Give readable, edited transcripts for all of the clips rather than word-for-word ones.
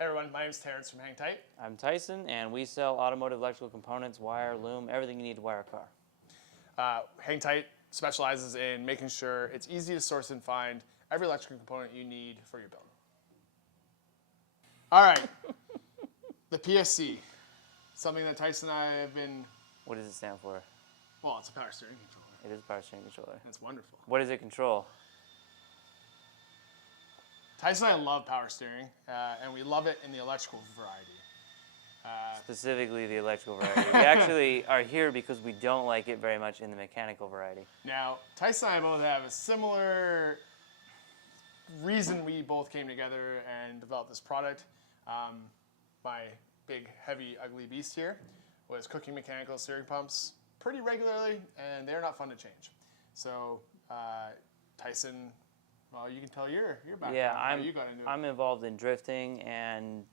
Hey everyone, my name is Terrence from Hang Tight. I'm Tyson, and we sell automotive electrical components, wire, loom, everything you need to wire a car. Hang Tight specializes in making sure it's easy to source and find every electrical component you need for your build. All right, the PSC, something that Tyson and I have been, What does it stand for? well, it's a power steering controller. It is a power steering controller. That's wonderful. What does it control? Tyson and I love power steering, and we love it in the electrical variety. Specifically the electrical variety. We actually are here because we don't like it very much in the mechanical variety. Now, Tyson and I both have a similar reason we both came together and developed this product. My big, heavy, ugly beast here was cooking mechanical steering pumps pretty regularly, and they're not fun to change. So, Tyson, well, you can tell your background, how you got into it. I'm involved in drifting, and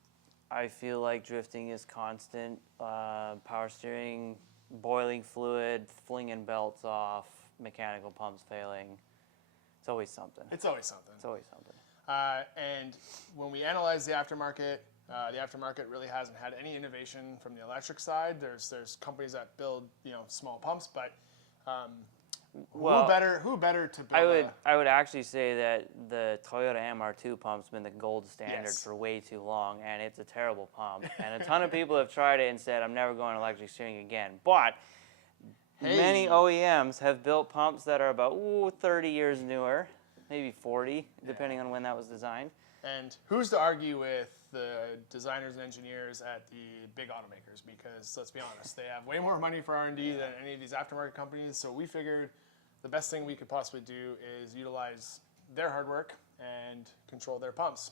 I feel like drifting is constant. Power steering, boiling fluid, flinging belts off, mechanical pumps failing. It's always something. It's always something. It's always something. And when we analyze the aftermarket really hasn't had any innovation from the electric side. There's companies that build small pumps, but who better to build? I would actually say that the Toyota MR2 pump's been the gold standard for way too long, and it's a terrible pump. And a ton of people have tried it and said, I'm never going electric steering again. But many OEMs have built pumps that are about 30 years newer, maybe 40, depending on when that was designed. And who's to argue with the designers and engineers at the big automakers? Because let's be honest, they have way more money for R&D than any of these aftermarket companies. So we figured the best thing we could possibly do is utilize their hard work and control their pumps.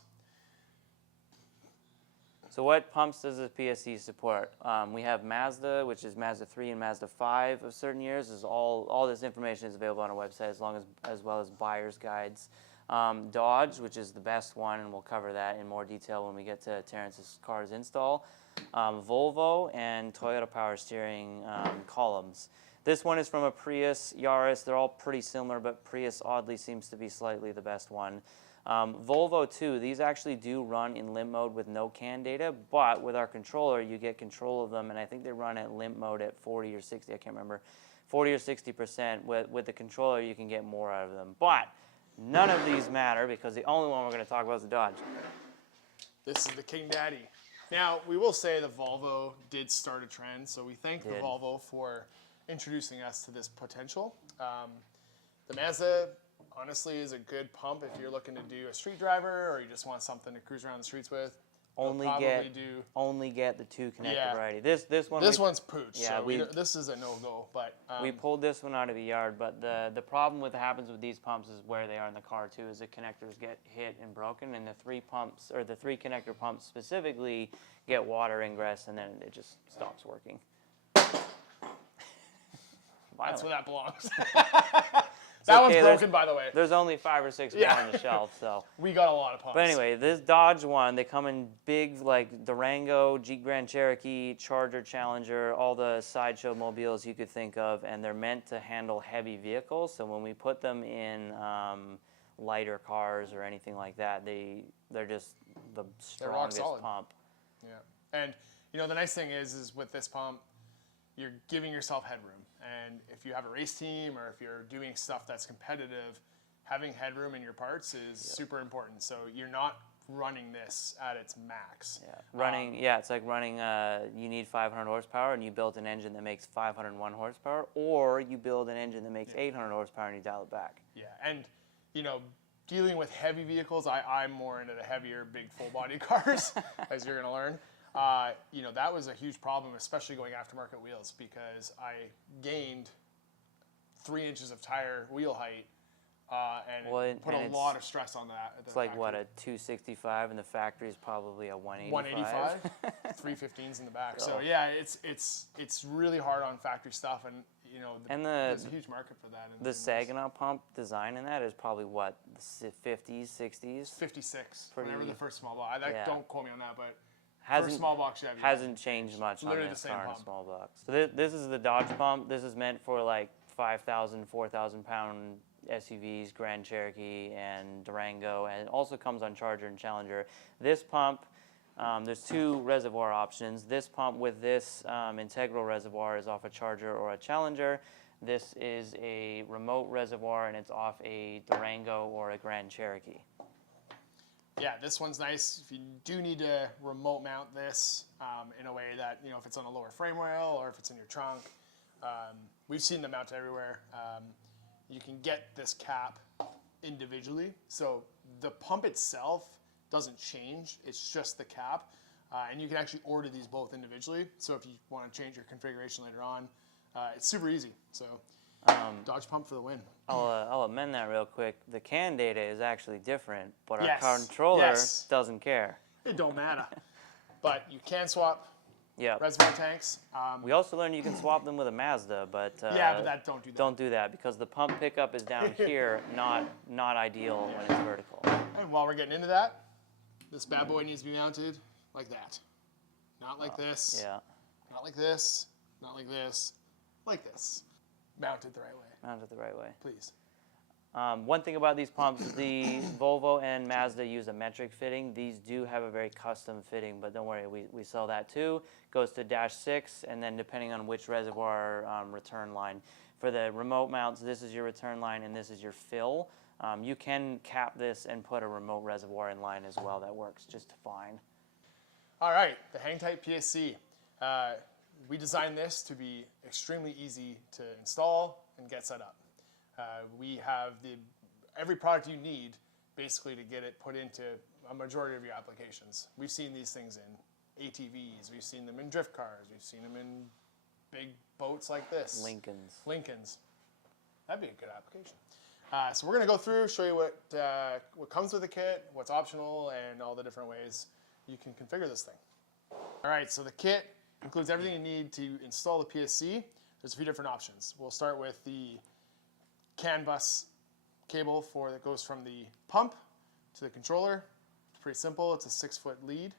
So what pumps does the PSC support? We have Mazda, which is Mazda 3 and Mazda 5 of certain years. All this information is available on our website as well as buyer's guides. Dodge, which is the best one, and we'll cover that in more detail when we get to Terrence's car's install. Volvo and Toyota power steering columns. This one is from a Prius, Yaris. They're all pretty similar, but Prius oddly seems to be slightly the best one. Volvo too, these actually do run in limp mode with no CAN data, but with our controller you get control of them, and I think they run at limp mode at 40 or 60, I can't remember, 40 or 60%. With the controller you can get more out of them. But none of these matter because the only one we're going to talk about is the Dodge. This is the King Daddy. Now, we will say the Volvo did start a trend, so we thank the Volvo for introducing us to this potential. The Mazda, honestly, is a good pump if you're looking to do a street driver or you just want something to cruise around the streets with. Only get the 2 connector variety. This one's pooch. Yeah, so this is a no-go. But we pulled this one out of the yard. But the problem with what happens with these pumps is where they are in the car too. Is the connectors get hit and broken, and the 3 connector pumps specifically get water ingress, and then it just stops working. That's where that belongs. That one's broken, by the way. There's only 5 or 6 more on the shelf, so. We got a lot of pumps. But anyway, this Dodge one, they come in big, like Durango, Jeep Grand Cherokee, Charger, Challenger, all the sideshow mobiles you could think of, and they're meant to handle heavy vehicles. So when we put them in lighter cars or anything like that, they're just the strongest pump. Yeah, and the nice thing is with this pump, you're giving yourself headroom. And if you have a race team or if you're doing stuff that's competitive, having headroom in your parts is super important. So you're not running this at its max. Yeah, it's like running, you need 500 horsepower and you build an engine that makes 501 horsepower, or you build an engine that makes 800 horsepower and you dial it back. Yeah, and dealing with heavy vehicles, I'm more into the heavier, big full body cars, as you're gonna learn. That was a huge problem, especially going aftermarket wheels, because I gained 3 inches of tire wheel height, and it put a lot of stress on that. It's like, what, a 265, and the factory is probably a 185? 315s in the back. So yeah, it's really hard on factory stuff, and there's a huge market for that. The Saginaw pump design in that is probably what, the 50s, 60s? 56. Whenever the first small block. Don't quote me on that, but. Hasn't changed much on this car in a small box. So this is the Dodge pump. This is meant for like 5,000, 4,000 pound SUVs, Grand Cherokee and Durango, and it also comes on Charger and Challenger. This pump There's 2 reservoir options. This pump with this integral reservoir is off a Charger or a Challenger. This is a remote reservoir, and it's off a Durango or a Grand Cherokee. Yeah, this one's nice. If you do need to remote mount this in a way that, if it's on a lower frame rail or if it's in your trunk, we've seen them mounted everywhere. You can get this cap individually. So the pump itself doesn't change. It's just the cap. And you can actually order these both individually. So if you want to change your configuration later on, it's super easy. So Dodge pump for the win. I'll amend that real quick. The CAN data is actually different, but our Yes. controller Yes. doesn't care. It don't matter. But you can swap Yeah. reservoir tanks. We also learned you can swap them with a Mazda, but Yeah, but don't do that. don't do that because the pump pickup is down here, not ideal when it's vertical. And while we're getting into that, this bad boy needs to be mounted like that. Not like this. Yeah. Not like this. Not like this. Like this. Mounted the right way, Mounted the right way. please. One thing about these pumps, the Volvo and Mazda use a metric fitting. These do have a very custom fitting, but don't worry, we sell that too. Goes to -6, and then depending on which reservoir return line. For the remote mounts, this is your return line and this is your fill. You can cap this and put a remote reservoir in line as well. That works just fine. All right, the Hang Tight PSC. We designed this to be extremely easy to install and get set up. We have every product you need basically to get it put into a majority of your applications. We've seen these things in ATVs, we've seen them in drift cars, we've seen them in big boats like this. Lincolns. That'd be a good application. So we're gonna go through, show you what comes with the kit, what's optional, and all the different ways you can configure this thing. All right, so the kit includes everything you need to install the PSC. There's a few different options. We'll start with the CAN bus cable that goes from the pump to the controller. It's pretty simple. It's a 6-foot lead.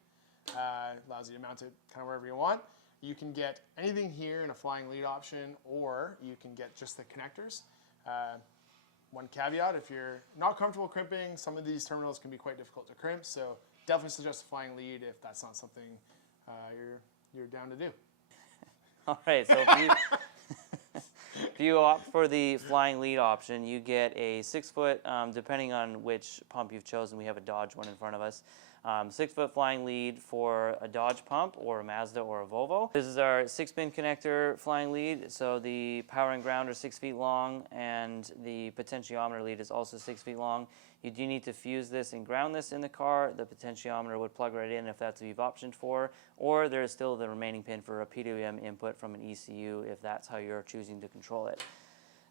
Allows you to mount it kind of wherever you want. You can get anything here in a flying lead option, or you can get just the connectors. One caveat, if you're not comfortable crimping, some of these terminals can be quite difficult to crimp, so definitely suggest a flying lead if that's not something you're down to do. All right, so if you opt for the flying lead option, you get a 6-foot, depending on which pump you've chosen. We have a Dodge one in front of us. 6-foot flying lead for a Dodge pump or a Mazda or a Volvo. This is our 6-pin connector flying lead. So the power and ground are 6 feet long, and the potentiometer lead is also 6 feet long. You do need to fuse this and ground this in the car. The potentiometer would plug right in if that's what you've optioned for, or there's still the remaining pin for a PWM input from an ECU if that's how you're choosing to control it.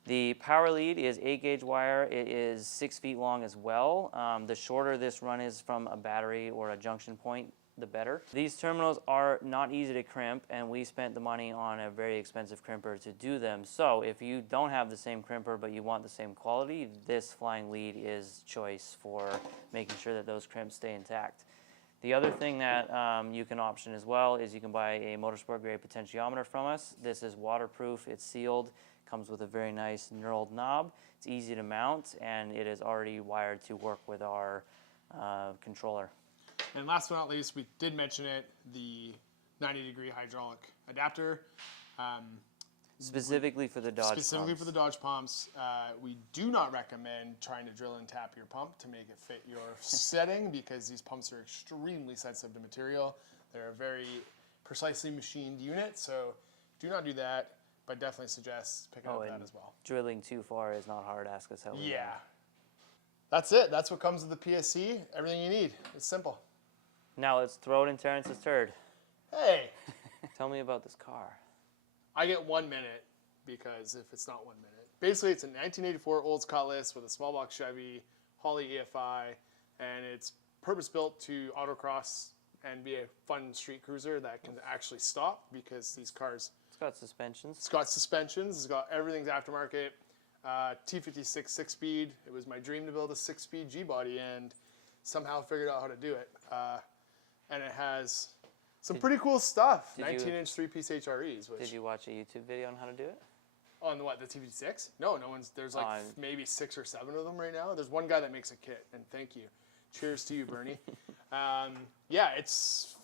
The power lead is 8-gauge wire. It is 6 feet long as well. The shorter this run is from a battery or a junction point, the better. These terminals are not easy to crimp, and we spent the money on a very expensive crimper to do them. So if you don't have the same crimper but you want the same quality, this flying lead is choice for making sure that those crimps stay intact. The other thing that you can option as well is you can buy a motorsport grade potentiometer from us. This is waterproof, it's sealed, comes with a very nice knurled knob. It's easy to mount, and it is already wired to work with our controller. And last but not least, we did mention it, the 90-degree hydraulic adapter. Specifically for the Dodge Specifically pumps. for the Dodge pumps. We do not recommend trying to drill and tap your pump to make it fit your setting, because these pumps are extremely sensitive to material. They're a very precisely machined unit, so do not do that, but definitely suggest picking up that as well. Drilling too far is not hard. Ask us how we know. Yeah. That's it. That's what comes with the PSC. Everything you need. It's simple. Now let's throw it in Terrence's turd. Hey, Tell me about this car. I get 1 minute, because if it's not 1 minute. Basically, it's a 1984 Olds Cutlass with a small block Chevy, Holley EFI, and it's purpose-built to autocross and be a fun street cruiser that can actually stop, because these cars... It's got suspensions. It's got suspensions. It's got everything's aftermarket. T56 6-speed. It was my dream to build a 6-speed G-body, and somehow figured out how to do it. And it has some pretty cool stuff. 19-inch 3-piece HREs. Which, Did you watch a YouTube video on how to do it? on what, the T56? No one's. There's like maybe 6 or 7 of them right now. There's one guy that makes a kit, and thank you. Cheers to you, Bernie. Yeah, it's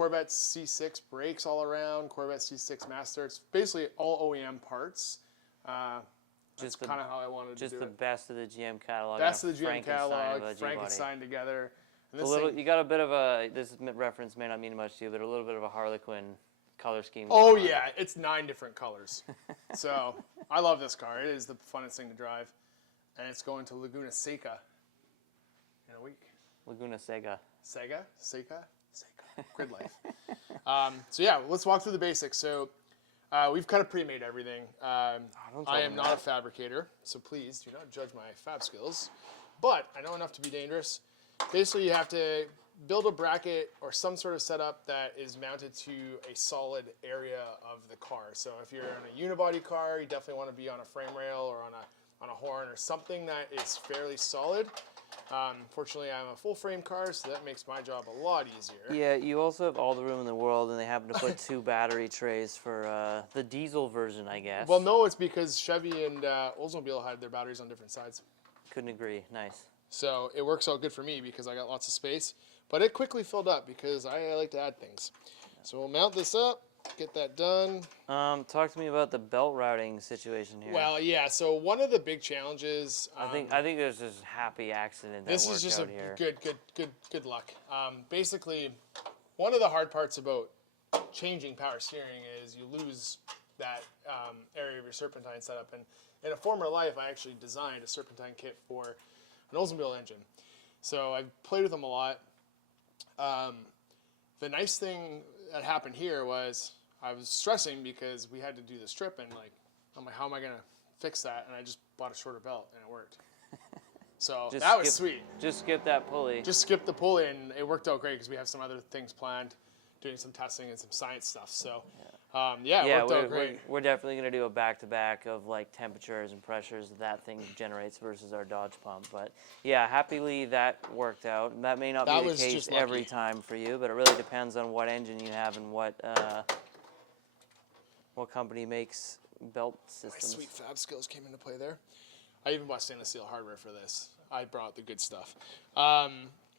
Corvette C6 brakes all around, Corvette C6 master. It's basically all OEM parts. That's kind of how I wanted to do it. Just the best of the GM catalog. Best of the GM Frankenstein catalog, of a G-body. Frankenstein together. And A this little, thing, you got a bit of a, this reference may not mean much to you, but a little bit of a Harlequin color scheme. oh going on. yeah, it's 9 different colors. So I love this car. It is the funnest thing to drive. And it's going to Laguna Seca in a week. Laguna Seca. Seca? Gridlife. So yeah, let's walk through the basics. So we've kind of pre-made everything. I am not a fabricator, so please do not judge my fab skills. But I know enough to be dangerous. Basically, you have to build a bracket or some sort of setup that is mounted to a solid area of the car. So if you're in a unibody car, you definitely want to be on a frame rail or on a horn or something that is fairly solid. Fortunately, I'm a full frame car, so that makes my job a lot easier. Yeah, you also have all the room in the world, and they happen to put 2 battery trays for the diesel version, I guess. Well, no, it's because Chevy and Oldsmobile had their batteries on different sides. Couldn't agree. Nice. So it works out good for me because I got lots of space. But it quickly filled up because I like to add things. So we'll mount this up, get that done. Talk to me about the belt routing situation here. Well, yeah. So one of the big challenges. I think there's this happy accident that this worked is just out a here. good luck. Basically, one of the hard parts about changing power steering is you lose that area of your serpentine setup. And in a former life, I actually designed a serpentine kit for an Oldsmobile engine. So I've played with them a lot. The nice thing that happened here was I was stressing because we had to do this trip, and I'm like, how am I gonna fix that? And I just bought a shorter belt, and it worked. So that was sweet. Just skip that pulley. Just skip the pulley, and it worked out great because we have some other things planned, doing some testing and some science stuff. So it worked out great. We're definitely going to do a back-to-back of like temperatures and pressures that thing generates versus our Dodge pump. But yeah, happily that worked out. That may not be the case every time for you, but it really depends on what engine you have and what company makes belt systems. My sweet fab skills came into play there. I even bought stainless steel hardware for this. I brought the good stuff.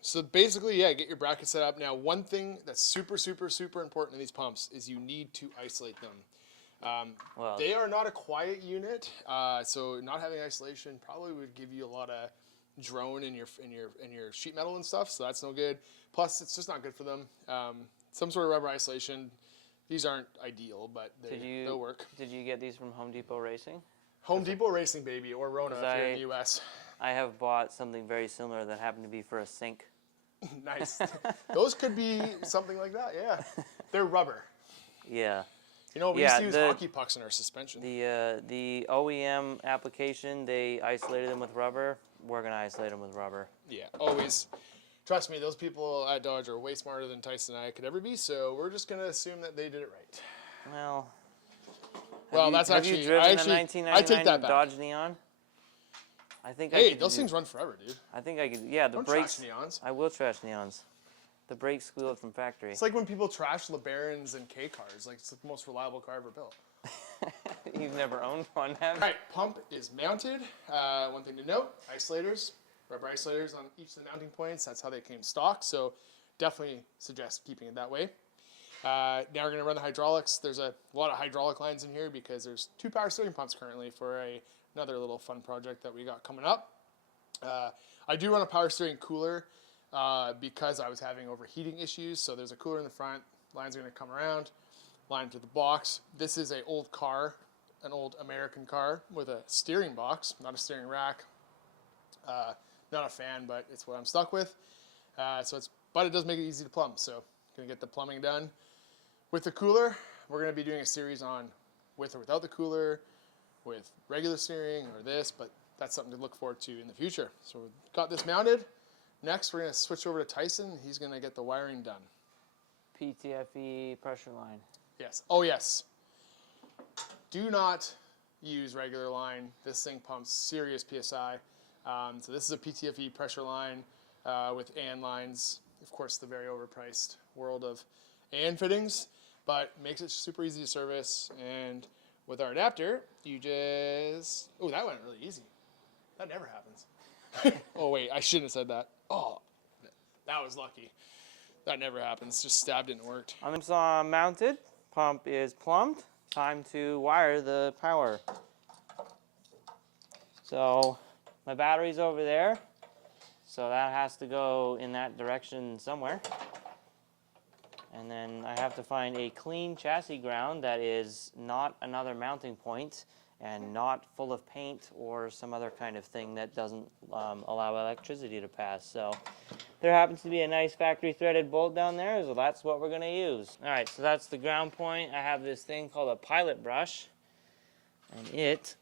So basically, yeah, get your bracket set up. Now, one thing that's super, super, super important in these pumps is you need to isolate them. They are not a quiet unit, so not having isolation probably would give you a lot of drone in your sheet metal and stuff. So that's no good. Plus, it's just not good for them. Some sort of rubber isolation. These aren't ideal, but they'll work. Did you get these from Home Depot Racing? Home Depot Racing, baby, or Rona if you're in the U.S. I have bought something very similar that happened to be for a sink. Nice. Those could be something like that, yeah. They're rubber. Yeah. You know, we used to use hockey pucks in our suspension. The OEM application, they isolated them with rubber. We're going to isolate them with rubber. Yeah, always. Trust me, those people at Dodge are way smarter than Tyson and I could ever be, so we're just going to assume that they did it right. Well, that's actually... Have you driven the 1999 I take that back. Dodge Neon? Hey, those things run forever, dude. I think I could. Yeah, the Don't brakes. Trash Neons. I will trash Neons. The brakes squeal from factory. It's like when people trash LeBarons and K cars. Like, it's the most reliable car ever built. You've never owned one, have you? All right, pump is mounted. One thing to note: isolators, rubber isolators on each of the mounting points. That's how they came stock. So, definitely suggest keeping it that way. Now we're going to run the hydraulics. There's a lot of hydraulic lines in here because there's 2 power steering pumps currently for another little fun project that we got coming up. I do run a power steering cooler because I was having overheating issues. So there's a cooler in the front. Lines are going to come around, line to the box. This is an old car, an old American car with a steering box, not a steering rack. Not a fan, but it's what I'm stuck with. But it does make it easy to plumb. So going to get the plumbing done. With the cooler, we're going to be doing a series on with or without the cooler, with regular steering or this, but that's something to look forward to in the future. So we've got this mounted. Next, we're going to switch over to Tyson. He's going to get the wiring done. PTFE pressure line. Yes. Oh, yes. Do not use regular line. This thing pumps serious PSI. So this is a PTFE pressure line with AN lines. Of course, the very overpriced world of AN fittings, but makes it super easy to service. And with our adapter, you just... Oh, that went really easy. That never happens. Oh, wait, I shouldn't have said that. Oh, that was lucky. That never happens. Just stabbed it and worked. I'm mounted. Pump is plumbed. Time to wire the power. So my battery's over there. So that has to go in that direction somewhere. And then I have to find a clean chassis ground that is not another mounting point and not full of paint or some other kind of thing that doesn't allow electricity to pass. So there happens to be a nice factory threaded bolt down there, so that's what we're going to use. All right, so that's the ground point. I have this thing called a pilot brush, and it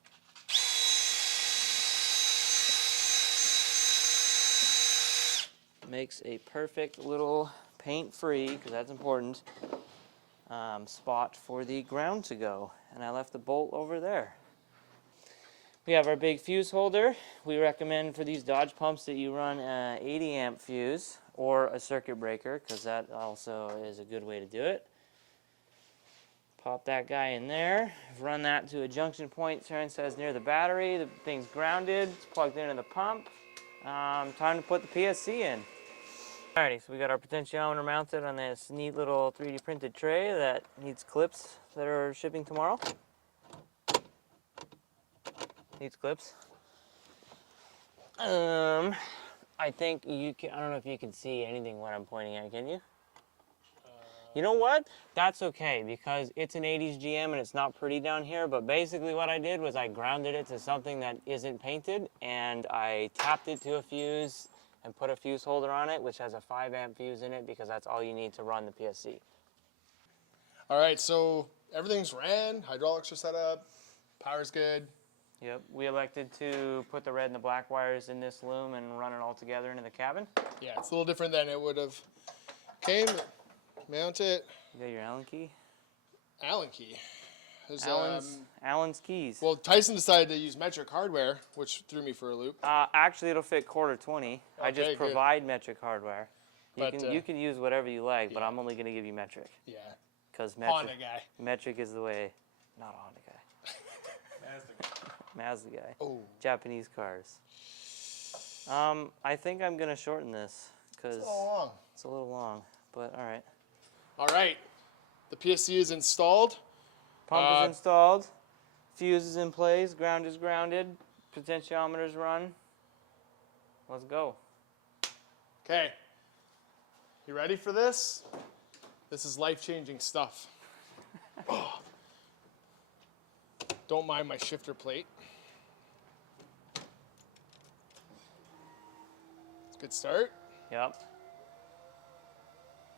makes a perfect little paint-free, because that's important, spot for the ground to go. And I left the bolt over there. We have our big fuse holder. We recommend for these Dodge pumps that you run an 80 amp fuse or a circuit breaker, because that also is a good way to do it. Pop that guy in there. Run that to a junction point. Turn says near the battery. The thing's grounded. It's plugged into the pump. Time to put the PSC in. Alrighty, so we got our potentiometer mounted on this neat little 3D printed tray that needs clips that are shipping tomorrow. Needs clips. I think you can, I don't know if you can see anything what I'm pointing at, can you? You know what? That's okay, because it's an 80s GM and it's not pretty down here, but basically what I did was I grounded it to something that isn't painted, and I tapped it to a fuse and put a fuse holder on it, which has a 5 amp fuse in it, because that's all you need to run the PSC. All right, so everything's ran, hydraulics are set up, power's good. Yep, we elected to put the red and the black wires in this loom and run it all together into the cabin. Yeah, it's a little different than it would have came. Mount it. You got your Allen key? Allen key. There's, Allen's keys. Well, Tyson decided to use metric hardware, which threw me for a loop. Actually, it'll fit quarter 20. I just Okay, provide metric hardware. But, You can use whatever you like, but yeah. I'm only going to give you metric. Yeah. Because Honda guy. metric is the way. Not a Honda guy. Mazda guy. Oh. Japanese cars. I think I'm going to shorten this because it's a little long, but all right. All right. The PSC is installed. Pump is installed. Fuse is in place. Ground is grounded. Potentiometer's run. Let's go. Okay. You ready for this? This is life-changing stuff. Oh. Don't mind my shifter plate. Good start. Yep.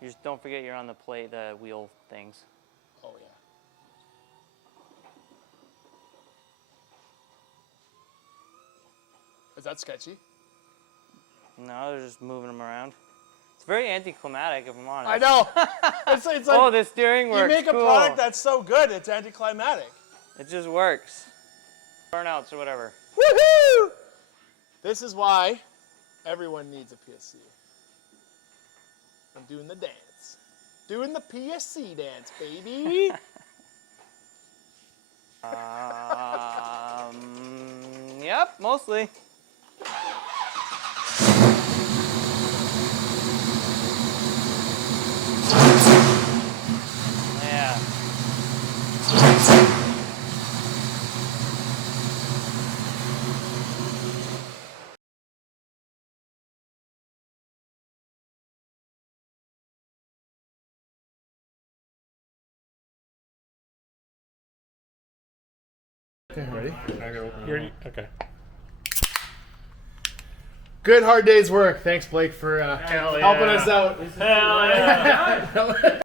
You just don't forget you're on the plate, the wheel things. Oh, yeah. Is that sketchy? No, they're just moving them around. It's very anticlimactic, if I'm honest. I know. It's like, oh, the steering works. You make a product that's so good, it's anticlimactic. It just works. Burnouts or whatever. Woohoo! This is why everyone needs a PSC. I'm doing the dance. Doing the PSC dance, baby. Yep, mostly. Yeah. Okay, ready? You ready? Okay. Good hard day's work. Thanks, Blake, for helping us out. Hell yeah.